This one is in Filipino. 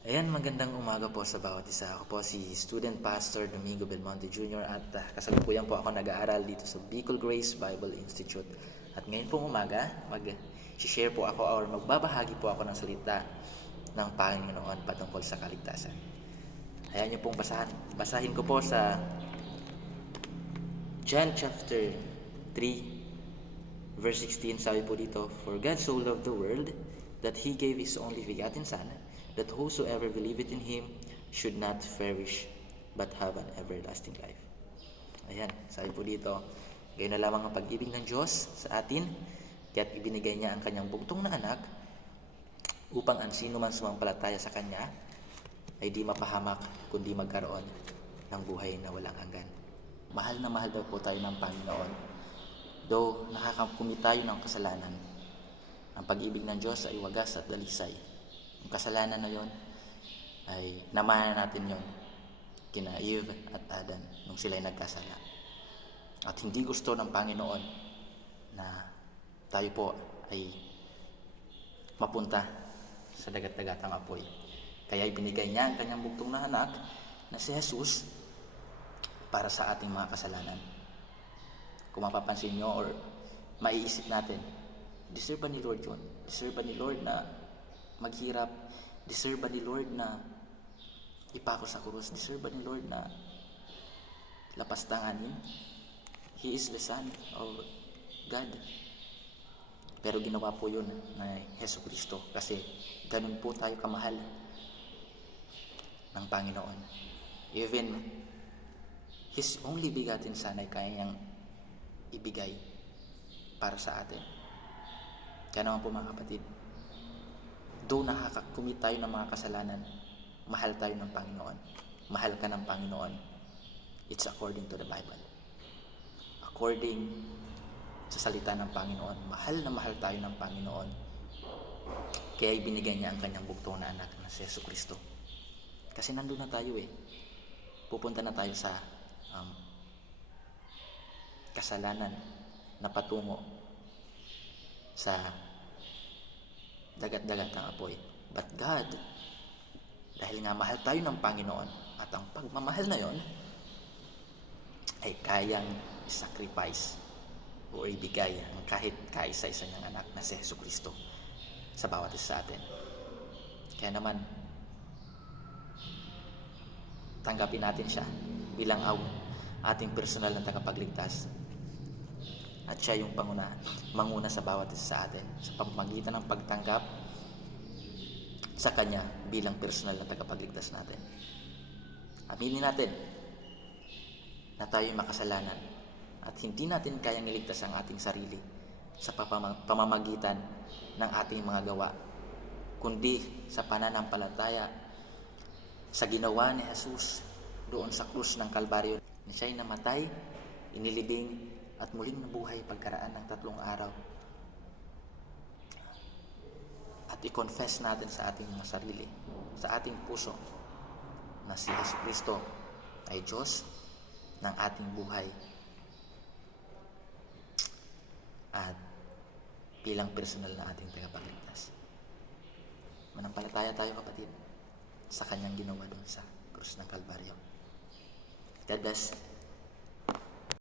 Ayan, magandang umaga po sa bawat isa. Ako po si Student Pastor Domingo Belmonte Jr. at kasalukuyan po ako nag-aaral dito sa Bicol Grace Bible Institute. At ngayon pong umaga, mag-share po ako or magbabahagi po ako ng salita ng Panginoon patungkol sa kaligtasan. Ayan niyo pong basahin ko po sa John chapter 3 verse 16. Sabi po dito, "For God so loved the world that He gave His only begotten Son, that whosoever believeth in Him should not perish, but have an everlasting life." Ayan, sabi po dito, gayon na lamang ang pag-ibig ng Diyos sa atin, kaya't ibinigay niya ang kanyang bugtong na anak, upang ang sino man sumampalataya sa kanya ay di mapahamak, kundi magkaroon ng buhay na walang hanggan. Mahal na mahal daw po tayo ng Panginoon. Though nakakamit tayo ng kasalanan, ang pag-ibig ng Diyos ay wagas at dalisay. Ang kasalanan na yon ay namayan natin yon kina Eve at Adam nung sila'y nagkasala. At hindi gusto ng Panginoon na tayo po ay mapunta sa dagat-dagatang apoy. Kaya ibinigay niya ang kanyang bugtong na anak na si Jesus para sa ating mga kasalanan. Kung mapapansin nyo or maiisip natin, deserve ba ni Lord yun? Deserve ba ni Lord na maghirap? Deserve ba ni Lord na ipako sa krus? Deserve ba ni Lord na lapastanganin? He is the Son of God. Pero ginawa po yun na Hesus Kristo kasi ganun po tayo kamahal ng Panginoon. Even His only begotten Son ay kayang ibigay para sa atin. Kaya naman po mga kapatid, though nakakakumit tayo ng mga kasalanan, mahal tayo ng Panginoon. Mahal ka ng Panginoon. It's according to the Bible. According sa salita ng Panginoon, mahal na mahal tayo ng Panginoon. Kaya ibinigay niya ang kanyang bugtong na anak na si Hesus Kristo. Kasi nandun na tayo Pupunta na tayo sa kasalanan na patungo sa dagat-dagat ng apoy. But God, dahil nga mahal tayo ng Panginoon at ang pagmamahal na yon ay kayang sacrifice o ibigay ang kahit kaisa-isa niyang anak na si Hesus Kristo sa bawat isa sa atin. Kaya naman, tanggapin natin siya bilang ating personal na tagapagligtas. At siya yung manguna sa bawat isa sa atin sa pamamagitan ng pagtanggap sa Kanya bilang personal na tagapagligtas natin. Aminin natin na tayo'y makasalanan at hindi natin kayang iligtas ang ating sarili sa pamamagitan ng ating mga gawa, kundi sa pananampalataya sa ginawa ni Jesus doon sa krus ng Kalbaryo, na siya'y namatay, inilibing, at muling nabuhay pagkaraan ng 3 araw. At i-confess natin sa ating mga sarili, sa ating puso, na si Hesus Kristo ay Diyos ng ating buhay at bilang personal na ating tagapagligtas. Manampalataya tayo, kapatid, sa kanyang ginawa doon sa krus ng Kalbaryo. God bless.